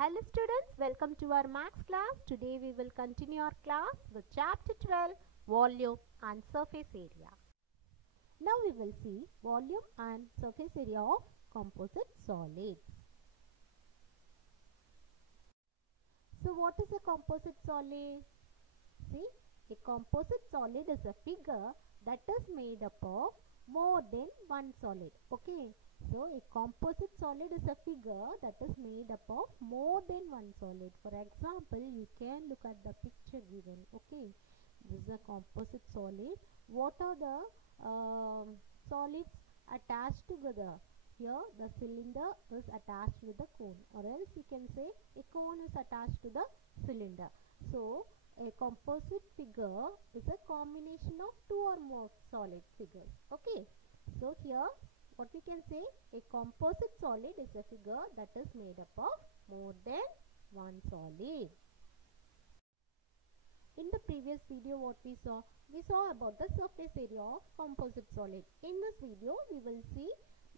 Hello students, welcome to our maths class. Today we will continue our class with chapter 12, volume and surface area. Now we will see volume and surface area of composite solids. So what is a composite solid? See, a composite solid is a figure that is made up of more than one solid. Okay. So, a composite solid is a figure that is made up of more than one solid. For example, you can look at the picture given. Okay, this is a composite solid. What are the solids attached together? Here, the cylinder is attached with the cone, or else you can say a cone is attached to the cylinder. So, a composite figure is a combination of two or more solid figures. Okay, so here what we can say, a composite solid is a figure that is made up of more than one solid. In the previous video what we saw about the surface area of composite solid. In this video we will see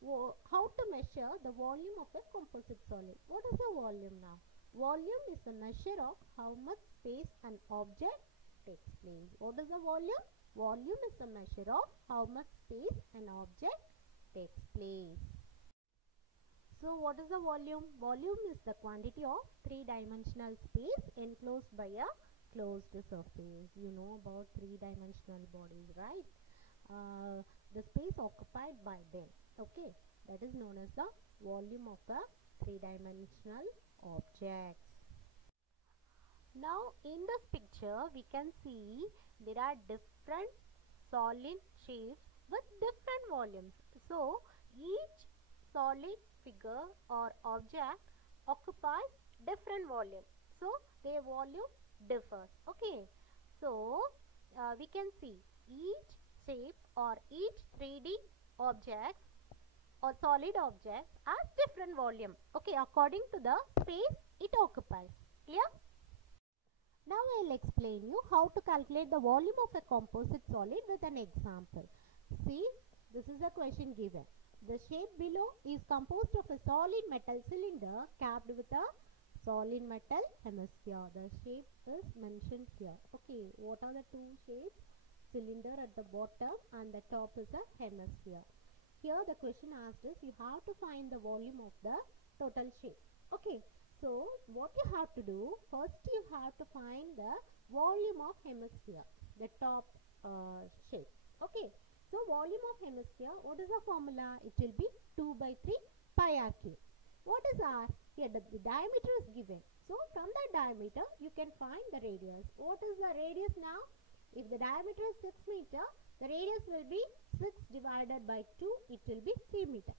how to measure the volume of a composite solid. What is the volume now? Volume is a measure of how much space an object takes place. What is the volume? Volume is a measure of how much space an object takes place. So what is the volume? Volume is the quantity of three-dimensional space enclosed by a closed surface. You know about three-dimensional bodies, right? The space occupied by them. Okay, that is known as the volume of the three-dimensional objects. Now in this picture we can see there are different solid shapes with different volumes. So each solid figure or object occupies different volume. So their volume differs. Okay. So we can see each shape or each 3D objects or solid objects has different volume. Okay, according to the space it occupies. Clear? Now I will explain you how to calculate the volume of a composite solid with an example. See, this is a question given. The shape below is composed of a solid metal cylinder capped with a solid metal hemisphere. The shape is mentioned here. Okay, what are the two shapes? Cylinder at the bottom and the top is a hemisphere. Here the question asked is you have to find the volume of the total shape. Okay. So, what you have to do, first you have to find the volume of hemisphere, the top shape. Okay. So, volume of hemisphere, what is the formula? It will be 2 by 3 pi r cube. What is r? Here the diameter is given. So, from the diameter, you can find the radius. What is the radius now? If the diameter is 6 meter, the radius will be 6 divided by 2, it will be 3 meter.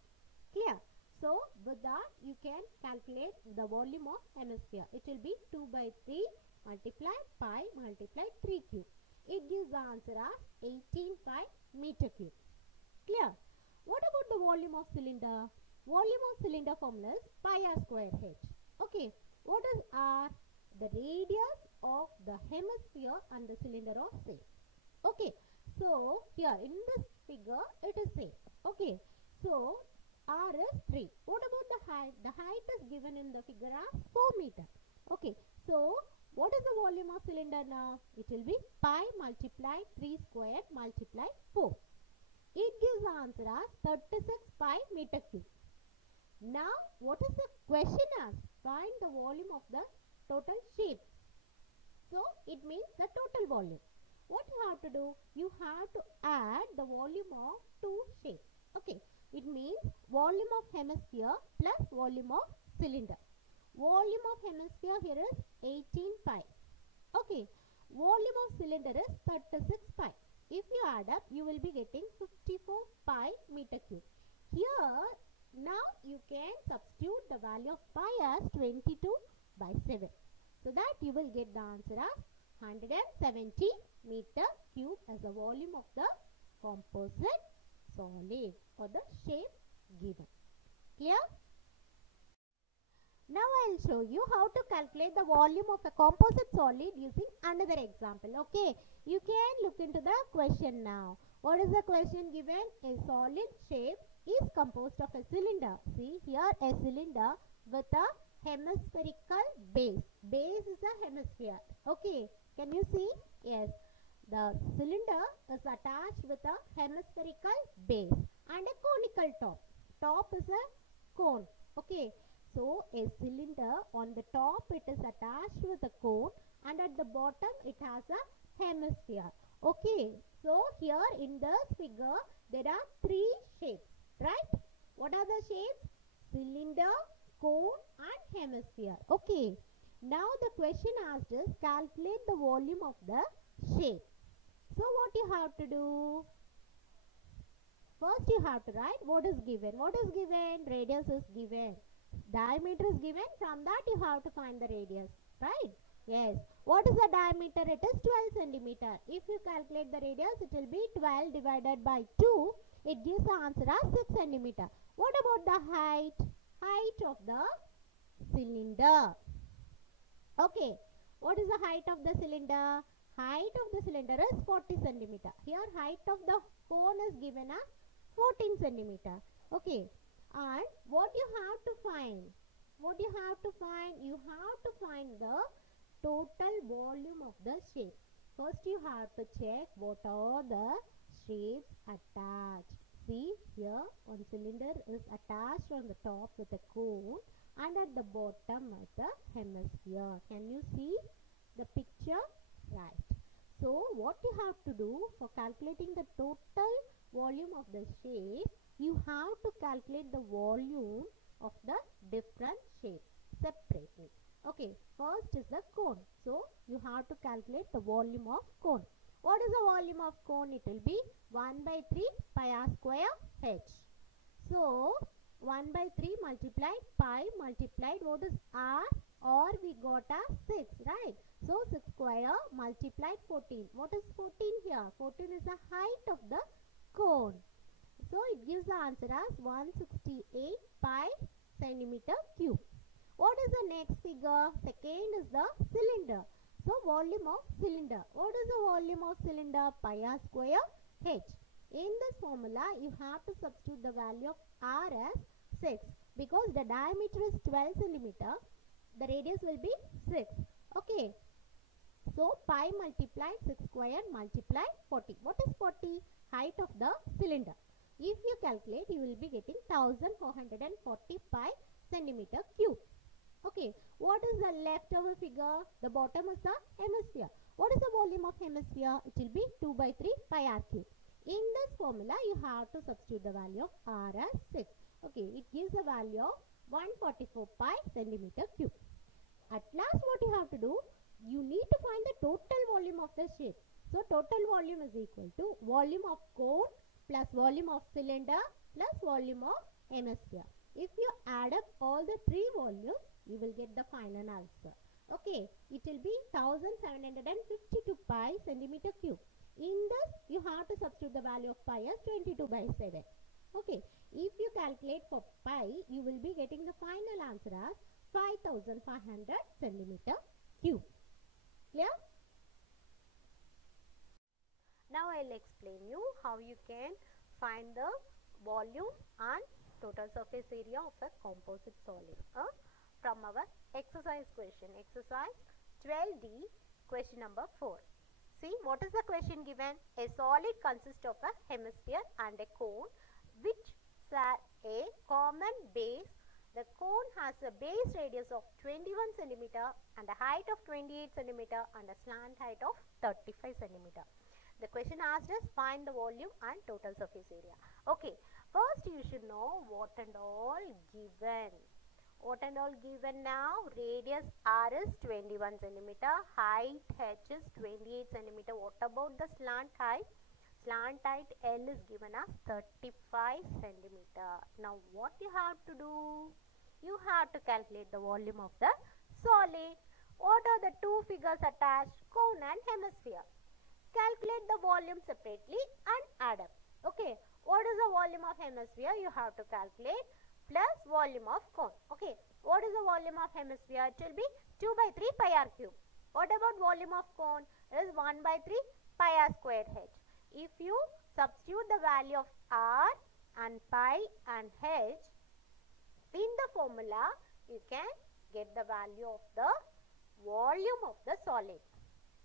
Clear? So, with that you can calculate the volume of hemisphere. It will be 2 by 3 multiplied pi multiplied 3 cube. It gives the answer as 18 pi meter cube. Clear? What about the volume of cylinder? Volume of cylinder formula is pi r square h. Okay. What is r? The radius of the hemisphere and the cylinder are same. Okay. So, here in this figure it is same. Okay. So, r is 3. What about the height? The height is given in the figure as 4 meter. Okay. So, what is the volume of cylinder now? It will be pi multiplied 3 square multiplied 4. It gives the answer as 36 pi meter cube. Now, what is the question asked? Find the volume of the total shape. So, it means the total volume. What you have to do? You have to add the volume of two shapes. Okay. It means volume of hemisphere plus volume of cylinder. Volume of hemisphere here is 18 pi. Okay. Volume of cylinder is 36 pi. If you add up, you will be getting 54 pi meter cube. Here, now you can substitute the value of pi as 22 by 7. So that you will get the answer as 170 meter cube as the volume of the composite solid or the shape given. Clear? Now I will show you how to calculate the volume of a composite solid using another example. Okay, you can look into the question now. What is the question given? A solid shape is composed of a cylinder. See here a cylinder with a hemispherical base. Base is a hemisphere. Okay, can you see? Yes, the cylinder is attached with a hemispherical base and a conical top. Top is a cone. Okay, so a cylinder, on the top it is attached with a cone and at the bottom it has a hemisphere. Okay, so here in this figure there are three shapes, right? What are the shapes? Cylinder, cone and hemisphere. Okay, now the question asked is calculate the volume of the shape. So what you have to do? First you have to write what is given. What is given? Radius is given. Diameter is given. From that you have to find the radius. Right? Yes. What is the diameter? It is 12 centimeter. If you calculate the radius, it will be 12 divided by 2. It gives the answer as 6 centimeter. What about the height? Height of the cylinder. Okay. What is the height of the cylinder? Height of the cylinder is 40 centimeter. Here height of the cone is given as 14 centimeter. Okay. And what you have to find? What you have to find? You have to find the total volume of the shape. First you have to check what are the shapes attached. See here, one cylinder is attached on the top with a cone and at the bottom with a hemisphere. Can you see the picture? Right. So what you have to do for calculating the total volume of the shape, you have to calculate the volume of the different shapes separately. Okay, first is the cone. So you have to calculate the volume of cone. What is the volume of cone? It will be 1 by 3 pi r square h. So 1 by 3 multiplied pi multiplied what is r? Or we got as 6, right? So 6 square multiplied 14. What is 14 here? 14 is the height of the cone. So it gives the answer as 168 pi centimeter cube. What is the next figure? Second is the cylinder. So volume of cylinder. What is the volume of cylinder? Pi r square h. In this formula you have to substitute the value of r as 6 because the diameter is 12 centimeter. The radius will be 6. Okay. So pi multiplied 6 square multiplied 40. What is 40? Height of the cylinder. If you calculate, you will be getting 1440 pi centimeter cube. Okay. What is the leftover figure? The bottom is the hemisphere. What is the volume of hemisphere? It will be 2 by 3 pi r cube. In this formula, you have to substitute the value of r as 6. Okay. It gives a value of 144 pi centimeter cube. At last what you have to do, you need to find the total volume of the shape. So total volume is equal to volume of cone plus volume of cylinder plus volume of hemisphere. If you add up all the three volumes, you will get the final answer. Okay, it will be 1752 pi centimeter cube. In this, you have to substitute the value of pi as 22 by 7. Okay, if you calculate for pi, you will be getting the final answer as 5500 centimeter cube. Clear? Now I'll explain you how you can find the volume and total surface area of a composite solid from our exercise question. Exercise 12D, question number 4. See, what is the question given? A solid consists of a hemisphere and a cone which share a common base. The cone has a base radius of 21 cm and a height of 28 cm and a slant height of 35 cm. The question asked us find the volume and total surface area. Okay, first you should know what and all given. What and all given now? Radius r is 21 cm, height h is 28 cm. What about the slant height? Slant height L is given as 35 cm. Now what you have to do? You have to calculate the volume of the solid. What are the two figures attached? Cone and hemisphere. Calculate the volume separately and add up. Okay. What is the volume of hemisphere? You have to calculate plus volume of cone. Okay. What is the volume of hemisphere? It will be 2 by 3 pi r cube. What about volume of cone? It is 1 by 3 pi r square h. If you substitute the value of r and pi and h in the formula, you can get the value of the volume of the solid.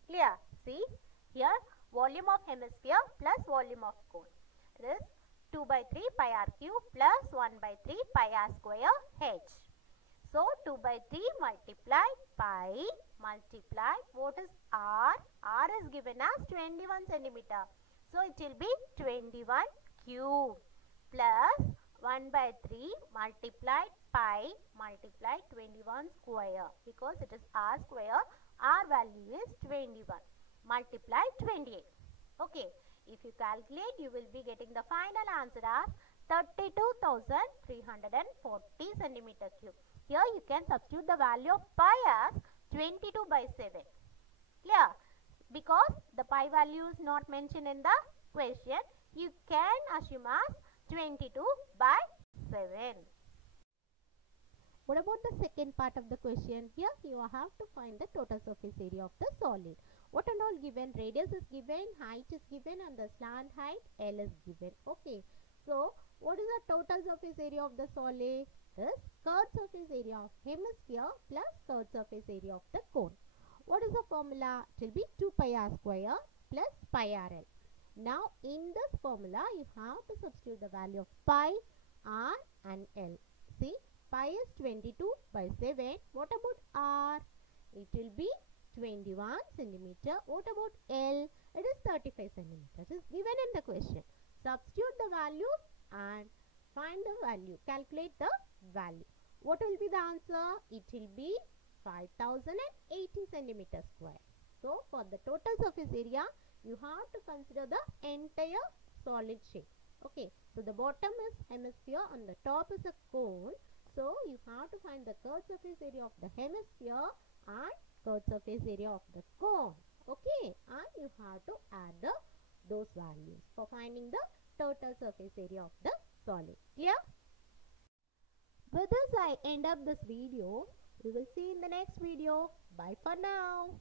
Clear? See here, volume of hemisphere plus volume of cone. It is 2 by 3 pi r cube plus 1 by 3 pi r square h. So 2 by 3 multiply pi multiply what is r? R is given as 21 centimeter. So it will be 21 cube plus 1 by 3 multiply pi multiply 21 square, because it is r square. R value is 21 multiply 28. Okay. If you calculate, you will be getting the final answer as 32,340 centimeter cube. Here you can substitute the value of pi as 22 by 7. Clear? Because the pi value is not mentioned in the question, you can assume as 22 by 7. What about the second part of the question? Here you have to find the total surface area of the solid. What and all given? Radius is given, height is given, and the slant height L is given. Okay. So what is the total surface area of the solid? Is curved surface area of hemisphere plus curved surface area of the cone. What is the formula? It will be 2 pi r square plus pi r L. Now in this formula you have to substitute the value of pi, r and L. See, pi is 22 by 7. What about r? It will be 21 centimeter. What about L? It is 35 centimeters. It is given in the question. Substitute the value and find the value. Calculate the value. What will be the answer? It will be 5080 centimeter square. So for the total surface area, you have to consider the entire solid shape. Okay. So the bottom is hemisphere and the top is a cone. So you have to find the curved surface area of the hemisphere and curved surface area of the cone. Okay, and you have to add those values for finding the total surface area of the solid. Clear? With this I end up this video. We will see in the next video. Bye for now.